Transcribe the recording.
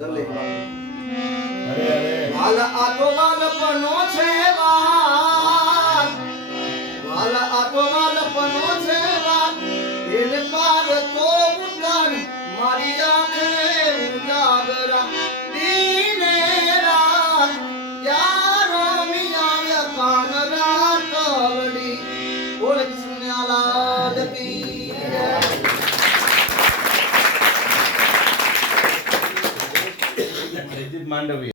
દલે વાલ આ તો વાલપનો છે વાલ આ તો વાલપનો છે એને પાર તો ઉતાર મારી આને ઉજાગરા દીને રાત યારો મિયા કાનરા તવડી બોલ કૃષ્ણલાલ કી જય. માંડવી